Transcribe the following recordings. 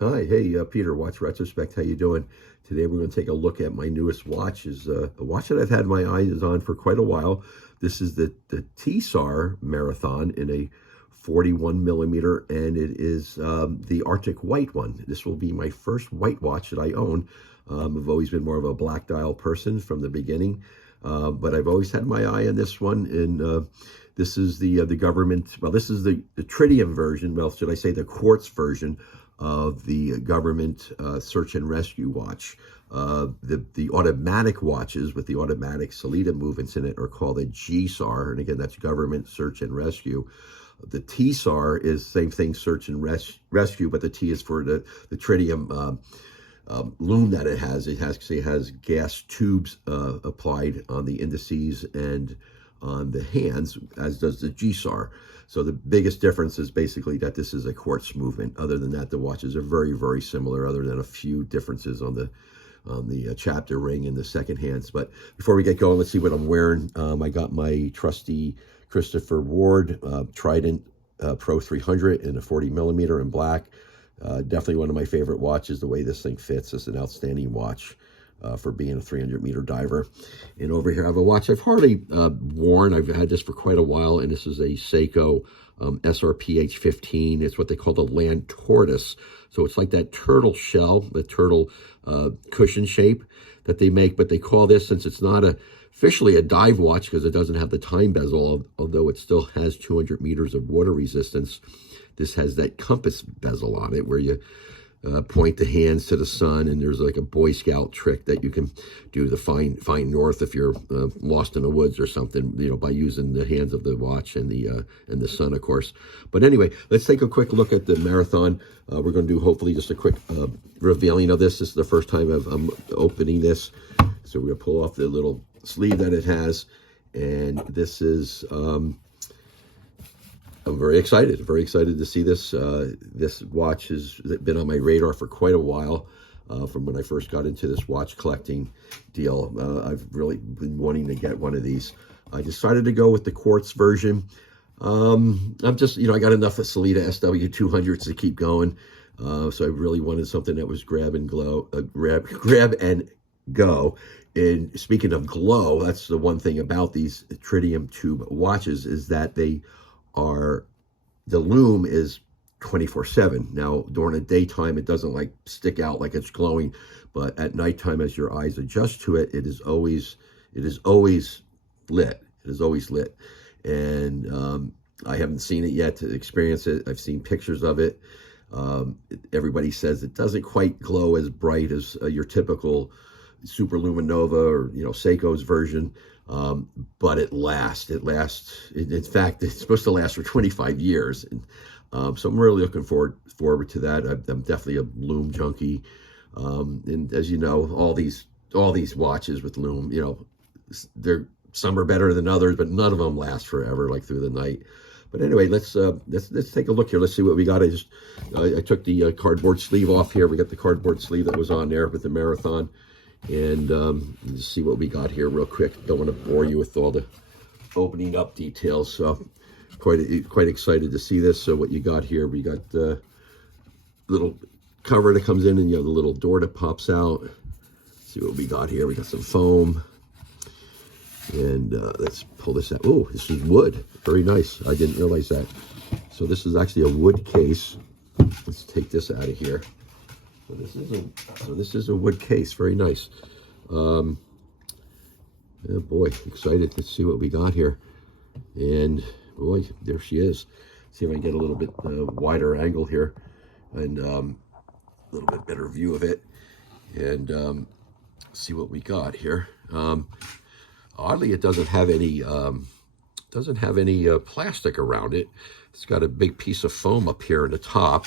Hi, hey, Peter, Watch Retrospect. How you doing? Today we're going to take a look at my newest watch. Is a watch that I've had my eyes on for quite a while. This is the TSAR Marathon in a 41 millimeter, and it is the Arctic White one. This will be my first white watch that I own. I've always been more of a black dial person from the beginning, but I've always had my eye on this one. And this is the government. Well, this is the tritium version. Well, should I say the quartz version of the government search and rescue watch. The automatic watches with the automatic Salida movements in it are called a GSAR, and again, that's government search and rescue. The TSAR is same thing, search and rescue, but the T is for the tritium loom that it has. It has gas tubes applied on the indices and on the hands, as does the GSAR. So the biggest difference is basically that this is a quartz movement. Other than that, the watches are very, very similar, other than a few differences on the chapter ring and the second hands. But before we get going, let's see what I'm wearing. I got my trusty Christopher Ward Trident Pro 300 in a 40 millimeter in black. Definitely one of my favorite watches. The way this thing fits is an outstanding watch for being a 300-meter diver. And over here I have a watch I've hardly worn. I've had this for quite a while, and this is a Seiko SRPH 15. It's what they call the land tortoise. So it's like that turtle shell, the turtle cushion shape that they make, but they call this, since it's not officially a dive watch because it doesn't have the time bezel, although it still has 200 meters of water resistance, this has that compass bezel on it where you point the hands to the sun, and there's like a Boy Scout trick that you can do to find north if you're lost in the woods or something, by using the hands of the watch and the sun, of course. But anyway, let's take a quick look at the marathon. We're going to do hopefully just a quick revealing of this. This is the first time I'm opening this, so we're going to pull off the little sleeve that it has, and this is I'm very excited to see this. This watch has been on my radar for quite a while, from when I first got into this watch collecting deal. I've really been wanting to get one of these. I decided to go with the quartz version. I'm just, I got enough of Salida SW200s to keep going. So I really wanted something that was grab and and go. And speaking of glow, that's the one thing about these tritium tube watches, is that the loom is 24/7. Now, during the daytime, it doesn't like stick out like it's glowing, but at nighttime, as your eyes adjust to it, it is always lit. It is always lit. And I haven't seen it yet to experience it. I've seen pictures of it. Everybody says it doesn't quite glow as bright as your typical Super Luminova or Seiko's version, but it lasts. In fact, it's supposed to last for 25 years, and so I'm really looking forward to that. I'm definitely a loom junkie, and as you know, all these watches with loom, some are better than others, but none of them last forever, like through the night. But anyway, let's take a look here. Let's see what we got. I took the cardboard sleeve off here. We got the cardboard sleeve that was on there with the marathon. And let's see what we got here real quick. Don't want to bore you with all the opening up details. So quite excited to see this. So what you got here, we got the little cover that comes in, and the little door that pops out. Let's see what we got here. We got some foam. And let's pull this out. Oh, this is wood. Very nice. I didn't realize that. So this is actually a wood case. Let's take this out of here. So this is a wood case. Very nice. Oh boy, excited to see what we got here. And boy, there she is. See if I can get a little bit wider angle here, and a little bit better view of it, and see what we got here. Oddly, it doesn't have any plastic around it. It's got a big piece of foam up here in the top.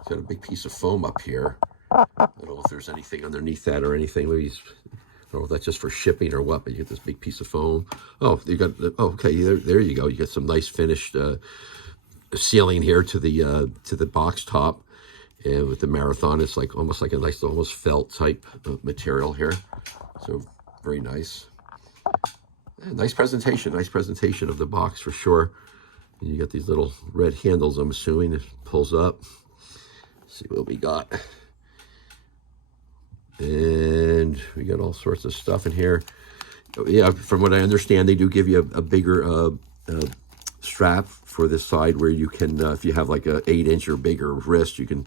It's got a big piece of foam up here. I don't know if there's anything underneath that or anything. Maybe I don't know if that's just for shipping or what, but you get this big piece of foam. Oh, you got, okay, there you go. You get some nice finished sealing here to the box top. And with the marathon, it's like almost like a nice, almost felt type of material here. So very nice. Yeah, nice presentation of the box for sure. And you got these little red handles, I'm assuming. It pulls up. see what we got. And we got all sorts of stuff in here. Yeah, from what I understand, they do give you a bigger strap for this side where you can, if you have like a 8-inch or bigger wrist, you can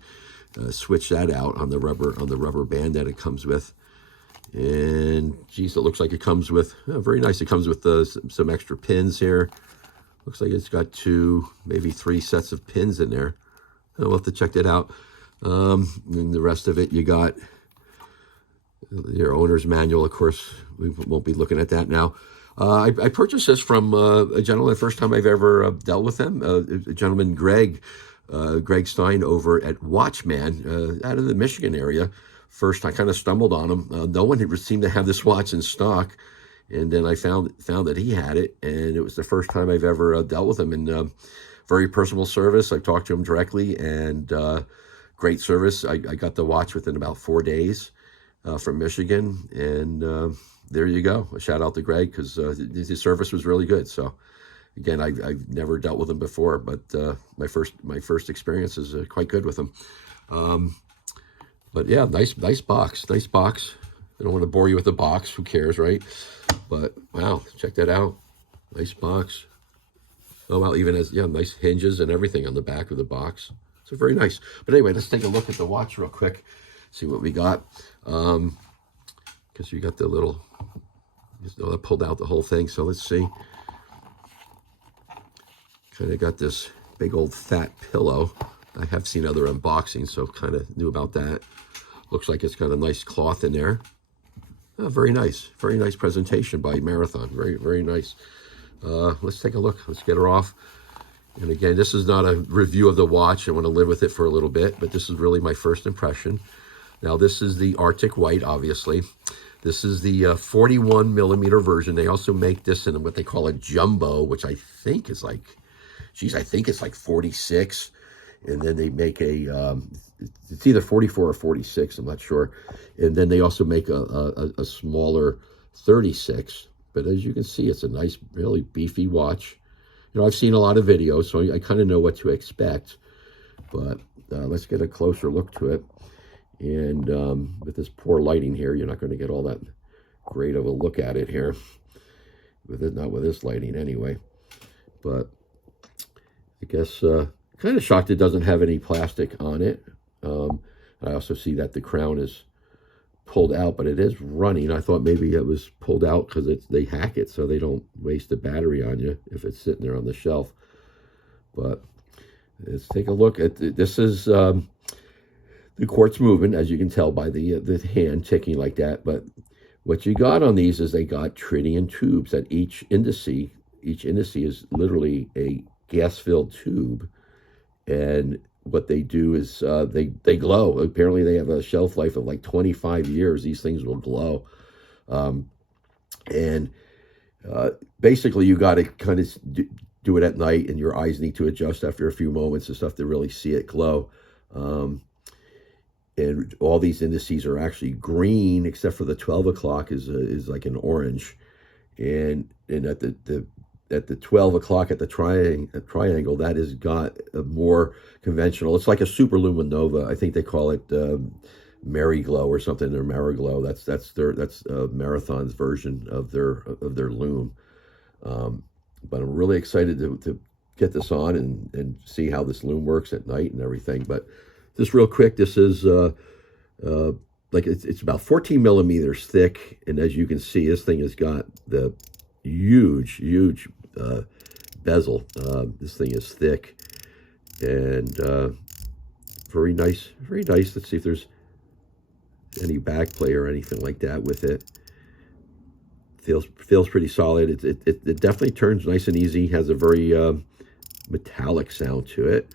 switch that out on the rubber band that it comes with. And geez, it looks like it comes with very nice. It comes with some extra pins here. Looks like it's got 2, maybe 3 sets of pins in there. I'll have to check that out. And the rest of it, you got your owner's manual. Of course, we won't be looking at that now. I purchased this from a gentleman, the first time I've ever dealt with him, a gentleman, Greg Stein over at Watchman out of the Michigan area. First, I kind of stumbled on him. No one had seemed to have this watch in stock. And then I found that he had it, and it was the first time I've ever dealt with him. And very personable service. I talked to him directly, and great service. I got the watch within about 4 days from Michigan, and there you go. A shout out to Greg, because his service was really good. So again, I've never dealt with him before, but my first experience is quite good with him. But yeah, nice box. I don't want to bore you with the box. Who cares, right? But wow, check that out. Nice box. Oh, well, even has, nice hinges and everything on the back of the box. So very nice. But anyway, let's take a look at the watch real quick. See what we got. Because you got the little, I pulled out the whole thing. So let's see. Kind of got this big old fat pillow. I have seen other unboxings, so kind of knew about that. Looks like it's got a nice cloth in there. Oh, very nice presentation by Marathon. Very nice. Let's take a look. Let's get her off. And again, this is not a review of the watch. I want to live with it for a little bit, but this is really my first impression. Now, this is the Arctic White, obviously. This is the 41 millimeter version. They also make this in what they call a jumbo, which I think is like, I think it's like 46. And then they make it's either 44 or 46, I'm not sure. And then they also make a smaller 36. But as you can see, it's a nice, really beefy watch. I've seen a lot of videos, so I kind of know what to expect. But let's get a closer look to it. And with this poor lighting here, you're not going to get all that great of a look at it here. Not with this lighting anyway. But I guess kind of shocked it doesn't have any plastic on it. I also see that the crown is pulled out, but it is running. I thought maybe it was pulled out because they hack it so they don't waste the battery on you if it's sitting there on the shelf. But let's take a look at this. Is the quartz movement, as you can tell by the hand ticking like that. But what you got on these is they got tritium tubes at each indice. Each indice is literally a gas-filled tube, and what they do is they glow. Apparently, they have a shelf life of like 25 years. These things will glow, and basically, you got to kind of do it at night, and your eyes need to adjust after a few moments and stuff to really see it glow. And all these indices are actually green, except for the 12 o'clock is like an orange, and at the 12 o'clock at the triangle, that has got a more conventional. It's like a super luminova. I think they call it Mariglow or something, or Mariglow. That's Marathon's version of their loom. But I'm really excited to get this on and see how this loom works at night and everything. But just real quick, this is like it's about 14 millimeters thick, and as you can see, this thing has got the huge bezel. This thing is thick and very nice. Let's see if there's any back play or anything like that with it. Feels pretty solid. It definitely turns nice and easy. Has a very metallic sound to it.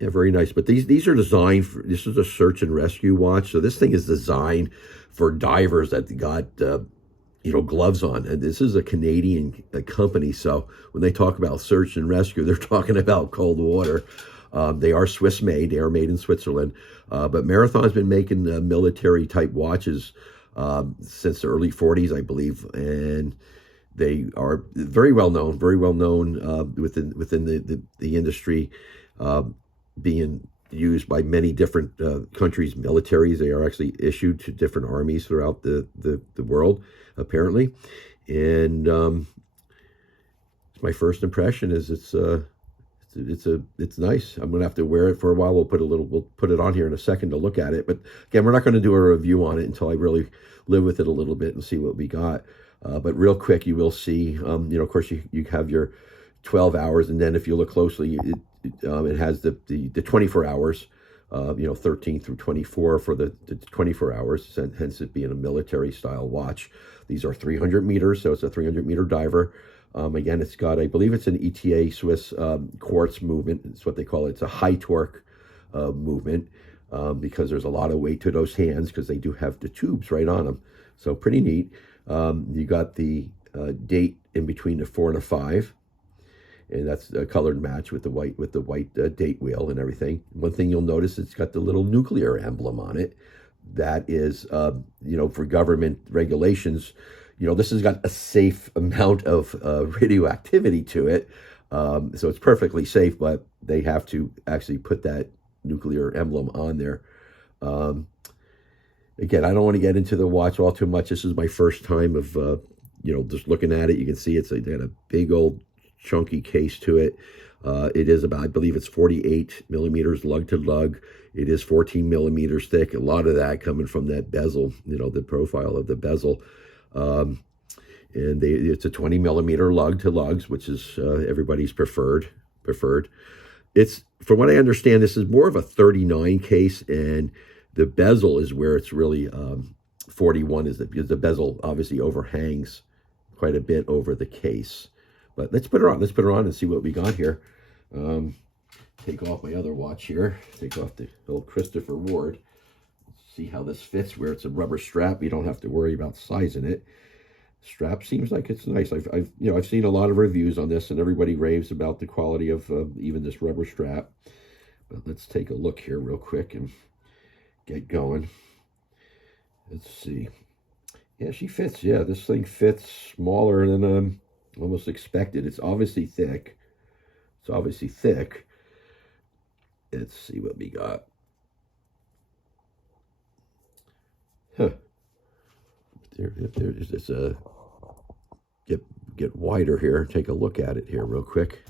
Yeah, very nice. But these are designed for, this is a search and rescue watch. So this thing is designed for divers that got gloves on. And this is a Canadian company. So when they talk about search and rescue, they're talking about cold water. They are Swiss made. They are made in Switzerland. But Marathon's been making military type watches since the early 40s, I believe. And they are very well known within the industry. being used by many different countries' militaries. They are actually issued to different armies throughout the world, apparently. And my first impression is it's nice. I'm gonna have to wear it for a while. We'll put it on here in a second to look at it. But again, we're not going to do a review on it until I really live with it a little bit and see what we got. But real quick, you will see. Of course, you have your 12 hours, and then if you look closely, it has the 24 hours. 13 through 24 for the 24 hours. Hence, it being a military style watch. These are 300 meters, so it's a 300-meter diver. Again, it's got, I believe it's an ETA Swiss quartz movement. It's what they call it. It's a high torque movement because there's a lot of weight to those hands because they do have the tubes right on them. So pretty neat. You got the date in between the 4 and a 5. And that's a colored match with the white date wheel and everything. One thing you'll notice, it's got the little nuclear emblem on it. That is, for government regulations, this has got a safe amount of radioactivity to it. So it's perfectly safe, but they have to actually put that nuclear emblem on there. Again, I don't want to get into the watch all too much. This is my first time of, just looking at it. You can see they got a big old chunky case to it. It is about, I believe it's 48 millimeters lug to lug. It is 14 millimeters thick. A lot of that coming from that bezel, the profile of the bezel. And it's a 20 millimeter lug to lugs, which is everybody's preferred. It's, from what I understand, this is more of a 39 case, and the bezel is where it's really 41 because the bezel obviously overhangs quite a bit over the case. But let's put her on. Let's put her on and see what we got here. Take off my other watch here. Take off the old Christopher Ward. See how this fits. Where it's a rubber strap, you don't have to worry about sizing it. Strap seems like it's nice. I've seen a lot of reviews on this, and everybody raves about the quality of even this rubber strap. But let's take a look here real quick and get going. Let's see. Yeah, she fits. Yeah, this thing fits smaller than almost expected. It's obviously thick. Let's see what we got. Huh. There's this get wider here. Take a look at it here real quick.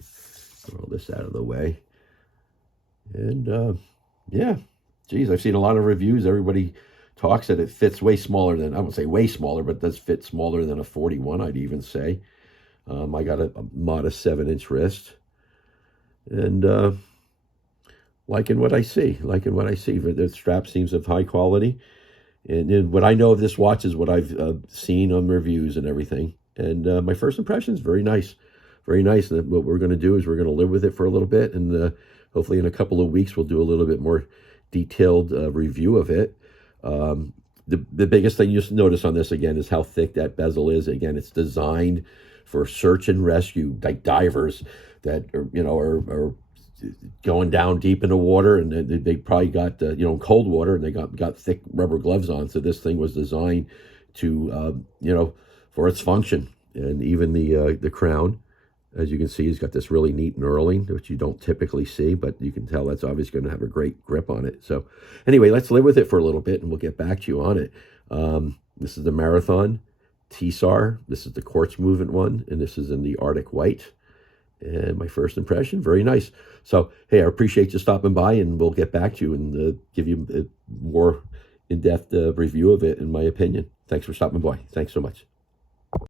Roll this out of the way. And yeah, geez, I've seen a lot of reviews. Everybody talks that it fits way smaller than, I won't say way smaller, but does fit smaller than a 41, I'd even say. I got a modest 7-inch wrist, and liking what I see. The strap seems of high quality, and what I know of this watch is what I've seen on reviews and everything. And my first impression is very nice, very nice. And what we're going to do is we're going to live with it for a little bit, and hopefully in a couple of weeks we'll do a little bit more detailed review of it. The biggest thing you just notice on this again is how thick that bezel is. Again, it's designed for search and rescue, like divers that are going down deep in the water, and they probably got cold water, and they got thick rubber gloves on. So this thing was designed to for its function. And even the crown, as you can see, has got this really neat knurling, which you don't typically see, but you can tell that's obviously going to have a great grip on it. So anyway, let's live with it for a little bit, and we'll get back to you on it. This is the Marathon TSAR. This is the quartz movement one, and this is in the Arctic white. And my first impression, very nice. So, hey, I appreciate you stopping by, and we'll get back to you and give you a more in-depth review of it, in my opinion. Thanks for stopping by. Thanks so much.